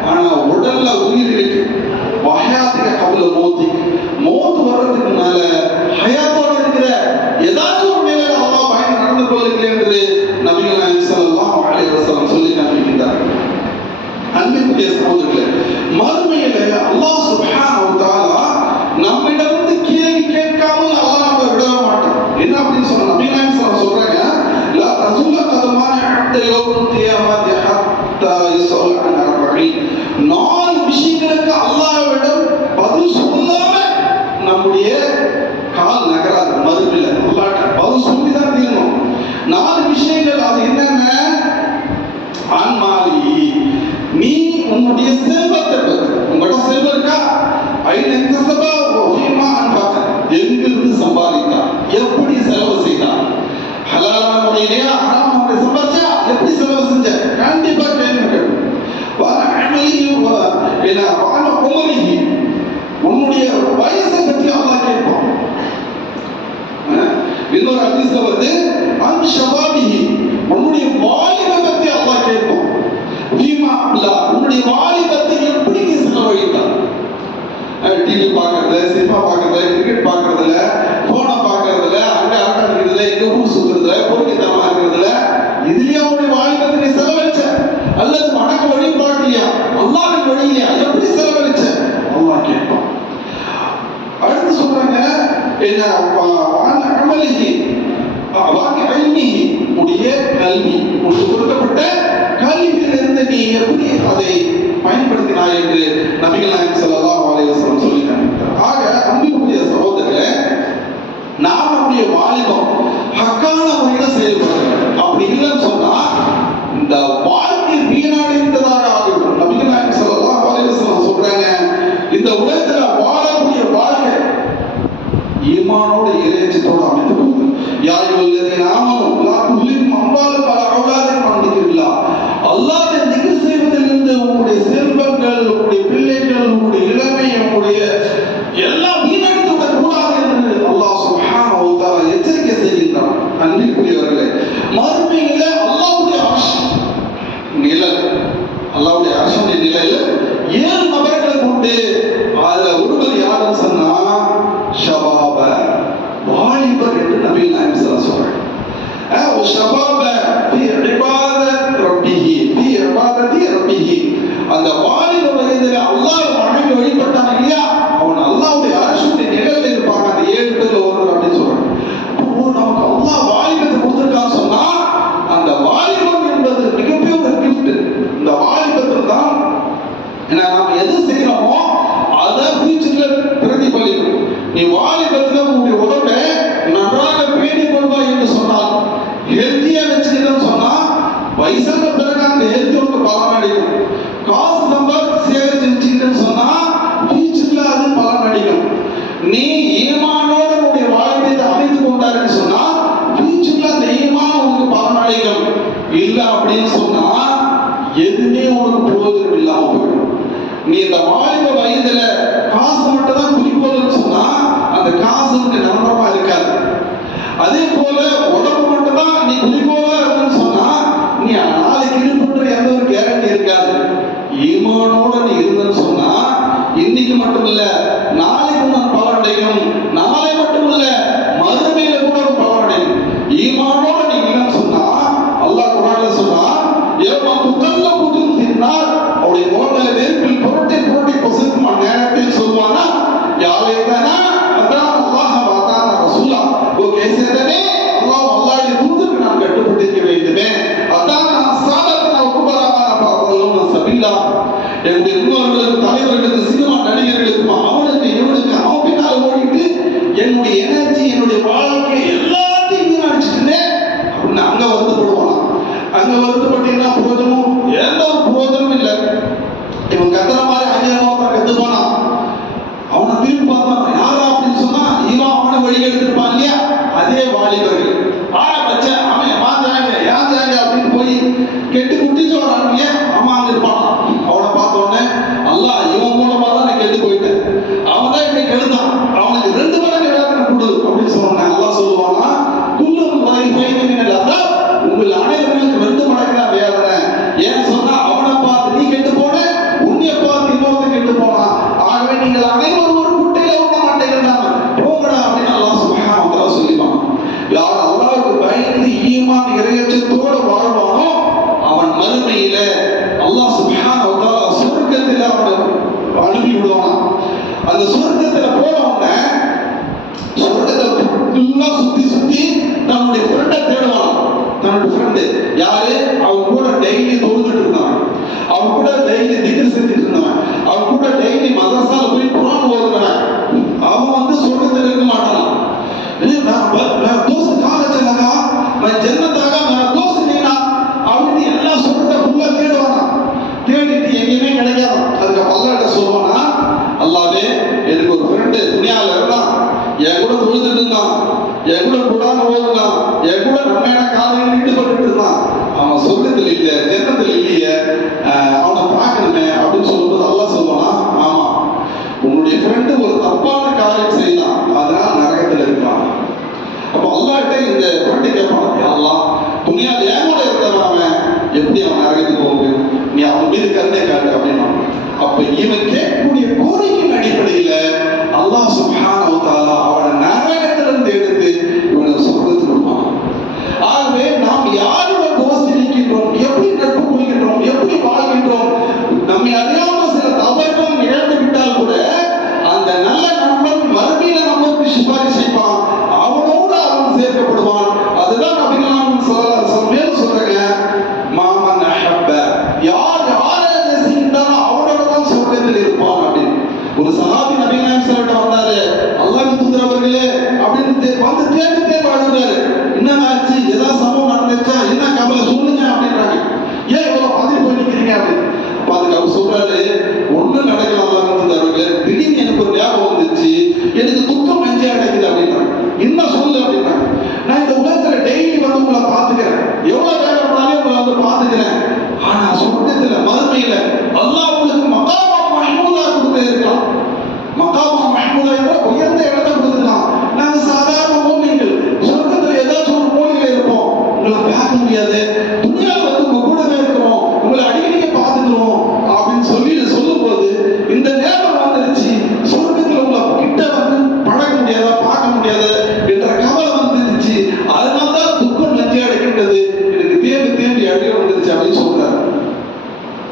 ஆனா உடல்ல உயிர் இருக்கு. வஹயாத்திக கபல மௌத்தி, மௌத் வர்றதுக்கு முன்னால ஹயாத்தோட இருக்கிற ஏதாச்சும் ஒரு நிலையில அல்லாஹ் பயந்து நடந்து கொள்ளுங்கள் என்று நபிகள் நாயகம் ஸல்லல்லாஹு அலைஹி வஸல்லம் சொல்லி காண்பிக்கின்றார். அன்பிற்குரிய சகோதரர்களே, மறுமையில அல்லாஹ் சுப்ஹானஹு வ தஆலா நம்மிடமிருந்து கேள்வி கேட்காமல் அல்லாஹ் நம்ம விடவே மாட்டான். என்ன அப்படின்னு சொன்னா நபிகள் நாயகம் ஸல்லல்லாஹு சொல்றாங்க, லா ரசூல கதமான ஹத்த யௌமுல் கியாமத்தி ஹத்தா யஸ்அல் அன் 40. 4 விஷயங்களுக்கு அல்லாஹ்வை இல்லையா? ஹராமாக சம்பாதிச்சா எப்படி செலவு செஞ்ச? கண்டிப்பா கேள்வி கேட்கும். உன்னுடைய வயசை பற்றி அல்லாஹ் கேட்பான். இன்னொரு ஹதீஸ்ல வருது, அன் ஷபாபிஹி, உன்னுடைய வாலிபத்தை பற்றி அல்லாஹ் கேட்பான். ஃபீமா அல்லாஹ், உன்னுடைய வாலிபத்தை எப்படி நீ செலவழித்தாய்? டிவி பார்க்கறதுல, சினிமா பார்க்கறதுல, கிரிக்கெட் பார்க்கறதுல, போனை பார்க்கறதுல, அங்க ஆட்டாடுறதுல, இங்க ஊர் சுத்துறதுல, பொறுக்கித்தனமா இருக்கிறதுல, இதுலயே அவனுடைய வாலிபத்தை நீ செலவழிச்ச? அல்லது வணக்க வழிபாட்டிலையா, அல்லாஹ்வின் வழியிலையா எப்படி செலவழிச்ச? அல்லாஹ் கேட்பான். அடுத்து சொல்றாங்க, என்ன அமலிஹி உடைய கல்வி, உனக்கு கொடுக்கப்பட்ட கல்வியிலிருந்து நீ எப்படி அதை பயன்படுத்தினாய் என்று நபிகள் நாயகம் ஸல்லல்லாஹு அலைஹி வஸல்லம் சொல்லி காண்பித்தார். ஆக அன்புக்குரிய சகோதரர்களே, நாம் நம்முடைய வாலிபம் ஹக்கான முறையில் செயல்படுறோம். அப்படி இல்லைன்னு சொன்னா இந்த வாழ்க்கை வீணாடிந்ததாக ஆகிவிடும். நபிகள் நாயகம் ஸல்லல்லாஹு அலைஹி வஸல்லம் சொல்றாங்க, இந்த உலகத்துல வாழக்கூடிய வாழ்க்கை ஈமானோட இறையச்சத்தோட அமைந்து போகுது. யாயுல்லதீன ஆமனு லா துல்ஹிக்கும் அம்வாலுக்கும் வலா அவுலாதுக்கும் அன் திக்ரில்லாஹ். அல்லாஹ்வை திக்ர் செய்வதிலிருந்து உங்களுடைய செல்வங்கள், உங்களுடைய பிள்ளைகள், உங்களுடைய இளமை, உங்களுடைய எல்லாம் வீணடித்து விடக்கூடாது என்று அல்லாஹ் சுப்ஹானஹு வ தஆலா எச்சரிக்கை செய்கின்றான். அன்பிற்குரியவர்களே, மறுமையில அல்லாஹ்வுடைய அர்ஷ் நிழல், அல்லாஹ்வுடைய அர்ஷுடைய நிழலில் 7 நபர்களை கொண்டு, அதுல ஒருவர் யாருன்னு சொன்னா ஷபாப, வாலிபர் என்று நபிகள் நாயகம் ஸல்லல்லாஹு அலைஹி வஸல்லம் சொல்றாங்க. ஷபாப ஃபீ இபாதத் ரப்பிஹி, ஃபீ இபாதத்தி ரப்பிஹி, அந்த வாலிப வயதில் அல்லாஹ் வணங்கி வழிபட்டான் இல்லையா, அவன் அல்லாஹ்வுடைய அர்ஷுடைய நிழலில் இருப்பாங்க. அந்த 7 பேர்ல ஒருவர் அப்படின்னு சொல்றாங்க. அப்போ நமக்கு அல்லாஹ் வாலிபத்தை கொடுத்திருக்கான்னு சொன்னா அந்த வாலிபம் என்பது மிகப்பெரிய ஒரு கிஃப்ட். இந்த வாலிபத்தில் தான் நாம் எது செய்யறோமோ அதை ஃபியூச்சர்ல பிரதிபலிக்கும். நீ வாலிபத்துல உங்களுடைய உடம்பை நன்றாக பேணிக் கொள்வாய் என்று சொன்னால், ஹெல்த்தியா வச்சுக்கிட்டோம்னு சொன்னா வயசான பிறகு அந்த ஹெல்த்தி உனக்கு பலன் அடிக்கும். காசு சம்பாதிச்சு சேகரிச்சு வச்சுக்கிட்டோம்னு சொன்னா ஃபியூச்சர்ல அது பலன் அடிக்கும். நீ ஈமானோட உன்னுடைய வாழ்க்கையை அமைத்து கொண்டாருன்னு சொன்னா ஃபியூச்சர்ல அந்த ஈமான் உனக்கு பலன் அடிக்கும். இல்ல அப்படின்னு சொன்னா எதுவுமே உனக்கு பிரயோஜனம் இல்லாம போயிடும். நீ இந்த வாலிப வயதுல காசு மட்டும் தான் குறிக்கோள்னு சொன்னா அந்த காசு உனக்கு நிரந்தரமா இருக்காது. அதே போல உடம்பு மட்டும் தான் நீ குறிக்கோளா இருக்குன்னு சொன்னா நீ நாளைக்கு இருப்புன்ற எந்த ஒரு கேரண்டி இருக்காது. ஈமானோட நீ இருந்தன்னு சொன்னா இன்னைக்கு மட்டும் இல்ல நாளைக்கு நான் பலன் அடையும், நாளை மட்டும் இல்ல மறுமையில கூட பலன் அடையும். ஈமானோட நீ இல்லைன்னு சொன்னா அல்லாஹ் குர்ஆன்ல சொன்னா அவருடைய மோதல நெருப்பில் புரட்டி புரட்டி பொசுக்கும் நேரத்தில் சொல்லுவானா, யாரைத்தானா அதான் அல்லாஹ் வாதான ரசூலா ஓ கேசதனே அல்லாஹ் அல்லாஹ்வுடைய தூதருக்கு நாம் கட்டுப்பட்டிருக்க வேண்டுமே, அதான் சாதத்தன குபரான பாவலும் சபில்லா. என்னுடைய முன்னோர்களுக்கு, தலைவர்களுக்கு, சினிமா நடிகர்களுக்கு, அவனுக்கு இவனுக்கு அவன் பின்னால் ஓடிட்டு என்னுடைய எனர்ஜி, என்னுடைய வாழ்க்கை எல்லாத்தையும் வீணடிச்சுட்டு அப்படின்னு அங்க வருத்தப்படுவானா. அங்க வருத்தப்பட்டீங்கன்னா புரோஜனம் எந்த ஒரு புரோஜனமும் இல்லை. இவன் கத்துற மாதிரி 5000 கத்து போனான், அவனை திரும்பி பார்த்தான் யாரா அப்படின்னு சொன்னா இவன் அவனை வழி எடுத்துருப்பான் இல்லையா. அதே வாலிபர்கள் ஆரம்பிச்ச அவன் மாஞ்சாங்க யாஞ்சாங்க அப்படின்னு போய் கெட்டு குட்டிச்சு வரான் இல்லையா, அவன் அங்க இருப்பான். அவனை பார்த்த உடனே அல்லாஹ் இவன் மூலமா தான் நான் கெட்டு போயிட்டேன், அவன் தான் என்னை கெடுத்தான், அவனுக்கு 2 மடங்கு வேதனை கொடு அப்படின்னு சொன்னான். அல்லாஹ் சொல்லுவானா, குல்லும் அதான் உங்கள் அனைவர்களுக்கு 2 மடங்கு தான் வேதனை. ஏன்னு சொன்னா அவனை பார்த்து நீ கெட்டு போன, உன்னைய பார்த்து இன்னொருத்தன் கெட்டு போனான். ஆகவே நீங்கள் அனைவரும் ஒரு குட்டையில விட மாட்டேங்கிறாங்க, போங்கடா அப்படின்னு அல்லாஹ் சுப்ஹானஹு வ தஆலா சொல்லிப்பான். யார் அல்லாஹ்வுக்கு பயந்து ஈமான் இறையச்சத்தோடு வாழ்வானோ அவன் மறுமையில அல்லாஹ் சுப்ஹானஹு வ தஆலா சொர்க்கத்தில் அவனை அனுப்பி விடுவான். அந்த சொர்க்கத்துல போன உடனே சொர்க்கத்தை ஃபுல்லா சுத்தி சுத்தி தன்னுடைய ஃப்ரெண்டை தேடுவான். தன்னுடைய ஃப்ரெண்டு யாரு, அவன் கூட டெய்லி தொழுதுட்டு இருந்தான், அவன் கூட டெய்லி திக்ர் செஞ்சுட்டு இருந்தான், அவன் கூட டெய்லி மதரசால போய் குர்ஆன் ஓதுனவன். அவன் வந்து சொர்க்கத்தில் இருக்க மாட்டான். தோஸ்து காலேஜ் லகா நான் ஜன்னத்தாக நான் தோஸ்து நீனா அப்படின்னு எல்லா சொர்க்கத்தை ஃபுல்லா தேடுவானா. தேடிட்டு எங்கேயுமே கிடைக்காது. அதுக்கு அல்லாஹ்ட்ட சொல்லுவானா, அல்லாஹ்வே எனக்கு ஒரு ஃப்ரெண்டு துனியாவில் இருந்தான், என் கூட தொழுதுட்டு இருந்தான், என் கூட குர்ஆன் ஓதுனான், என் கூட நன்மையான காரியங்கள் எவ்வளவு நேரம்னாலும் உங்களை வந்து பார்த்துக்கிறேன். ஆனா சொர்க்கத்துல மறுமையில அல்லாஹ் உங்களுக்கு மகாமா மஹ்மூதா கொடுத்து இருக்கலாம். மகாமா மஹ்மூதா என்ற உயர்ந்த இடத்தை கொடுத்துருக்கான். நாங்க சாதாரண மூமின்கள் சொர்க்கத்துல ஏதாச்சும் ஒரு மூலையில இருப்போம், உங்களை பார்க்க முடியாது. துணியால வந்து உங்க கூடவே இருக்கிறோம், உங்களை அடிக்கடிக்க பார்த்துக்கிறோம் அப்படின்னு சொல்லும் போது இந்த நேரம் வந்துருச்சு, சொர்க்கத்துல உங்களை கிட்ட வந்து பழக முடியாதா, பார்க்க முடியாத என்ற கவலை வந்துருச்சு. அதனாலதான் துக்கம் நெஞ்சை அடைக்கின்றது, எனக்கு தேம்பி தேம்பி அழுக வந்துருச்சு அப்படின்னு சொல்றாரு.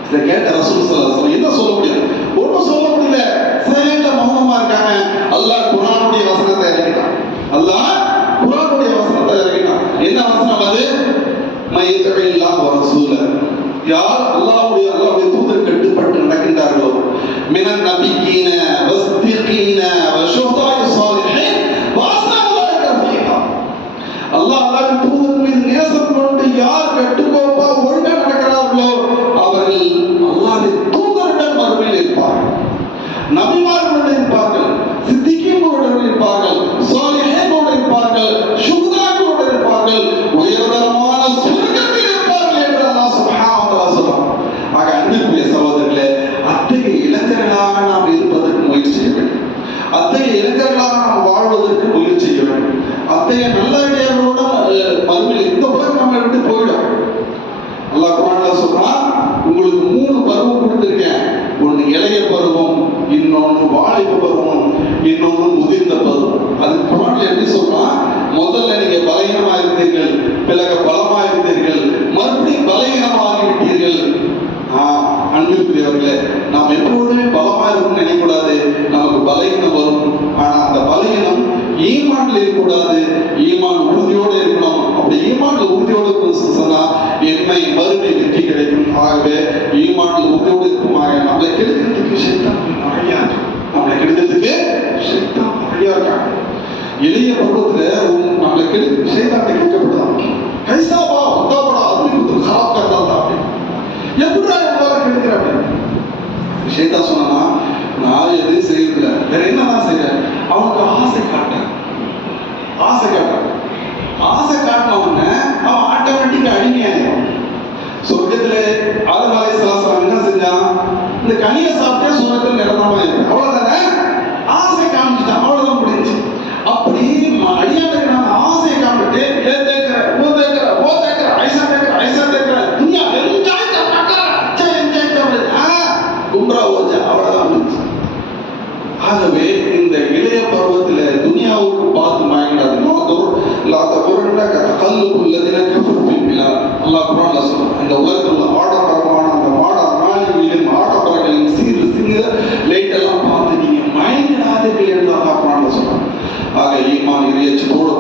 இதை கேட்ட ரசூல் ஸல்லல்லாஹு அலைஹி வஸல்லம் என்ன சொல்ல முடியும்? ஒன்றும் சொல்ல முடியல, சரியா மௌனமா இருக்காங்க. அல்லாஹ் குர்ஆனுடைய வசனத்தை இறக்கிட்டான். அல்லாஹ் குர்ஆனுடைய வசனத்தை இறக்கிட்டான். என்ன வசனம் அது? மையத்தபில்லாஹ் வ ரசூல, யார் அல்லாஹ்வுடைய தூதர் கட்டுப்பட்டு நடக்கின்றார்களோ, மினன் நபியீன வஸ்திகீன வஷுஹதாஇ ஸாலிஹீன் வஸனல்லாஹு ரஃபீகா. அல்லாஹ்வின் தூதர் மீது நேசம் கொண்டு யார் கட்டுக்கோப்பா ஒழுங்கா நடக்கிறார்களோ அவர்கள் அல்லாஹ்வின் தூதருடன் மறுமையில் இருப்பார்கள், நபிமார்களுடன் இருப்பார்கள், சித்திகீன்களுடன் இருப்பார்கள், ஸாலிஹீன்களுடன் இருப்பார்கள், ஷுஹதாக்களுடன் இருப்பார்கள், உயர்தரமான சுவர்க்கத்தில் இருப்பார்கள் என்று அல்லாஹ் சுப்ஹானஹு வ தஆலா சொல்றார். ஆக அன்பிற்குரிய சகோதரர்களே, அத்தகைய இளைஞர்களாக நாம் இருப்பதற்கு முயற்சி செய்ய வேண்டும். அத்தகைய இளைஞர்களாக நாம் வாழ்வதற்கு முயற்சி செய்ய வேண்டும். அத்தகைய நல்லடியார்களோட மறுமையில் இந்த உலகம் நம்மளை விட்டு போயிடும். அல்லாஹ் குர்ஆன்ல சொல்றான், உங்களுக்கு 3 பருவம் கொடுத்திருக்கேன். ஒன்னு இளைய பருவம், இன்னொன்னு வாலிப பருவம், இன்னொன்னு முதிர்ந்த பருவம். அது குர்ஆன்ல எப்படி சொல்றான்? முதல்ல நீங்க பலகீனமா இருந்தீர்கள், பிறகு பலமா இருந்தீர்கள், மறுபடியும் பலகீனமாகி விட்டீர்கள். அன்பிற்குரியவர்களே, நாம் எப்பொழுதுமே பலமா இருக்கும்னு நினைக்கக்கூடாது. நமக்கு பலகீனம் வரும். ஆனா அந்த பலகீனம் ஈமான்ல இருக்கக்கூடாது, ஈமான் உறுதியோடு இருக்கணும். அப்படி ஈமான்ல உறுதியோடு சொன்னா என்மை மறுமை வெற்றி கிடைக்கும். ஆகவே ஈமான்ல உறுதியோடு இருக்குமாக நம்மளை கெடுக்கிறதுக்கு ஷைத்தான் நிறையா இருக்கு. நம்மளை கெடுக்கிறதுக்கு ஷைத்தான் நிறையா இருக்காங்க. எளிய பருவத்துல நம்மளை கெடுக்க ஷைத்தான்கிட்ட கேட்கப்படுதான், கைசாபா உத்தாபடா அப்படின்னு ஹராப் கர்தான் அப்படின்னு. எப்படா எவ்வாறு கெடுக்கிற அப்படின்னு ஷைத்தான் சொன்னா, நான் எதையும் செய்யறதில்ல, வேற என்னதான் செய்யறேன்? அவனுக்கு ஆசை காட்டுறேன். ஆசை காட்டினவுடனே அவன் ஆட்டோமேட்டிக்கா அடிமையாயிடும். சொர்க்கத்துல ஆதம் அலைஹிஸ்ஸலாம் என்ன செஞ்சான்? இந்த கனியை சாப்பிட்டே சொர்க்கத்தில் நிரந்தரமா இருக்கு. அவ்வளவுதானே? ஆசை காமிச்சிட்டான், அவ்வளவுதான் முடிஞ்சு. அப்படி அடியானுக்கு நான் ஆசையை காமிட்டு துனியா என்ஜாய் கும்ரா ஓஜா, அவ்வளவுதான் முடிஞ்சு. ஆகவே இந்த இளைய பருவத்துல துனியாவுக்கு பார்த்து மயங்காது. அல்லாஹ் குர்ஆன்ல சொல்றான், இந்த உலகத்துல ஆடம்பரமான அந்த மாளிகைகளின் ஆடம்பரங்களின் சிறு லைட் எல்லாம் பார்த்து நீங்க மயங்கிடாதீர்கள் என்று அல்லாஹ் குர்ஆன்ல சொல்றான். ஆக ஈமான் இறையச்சத்தோடு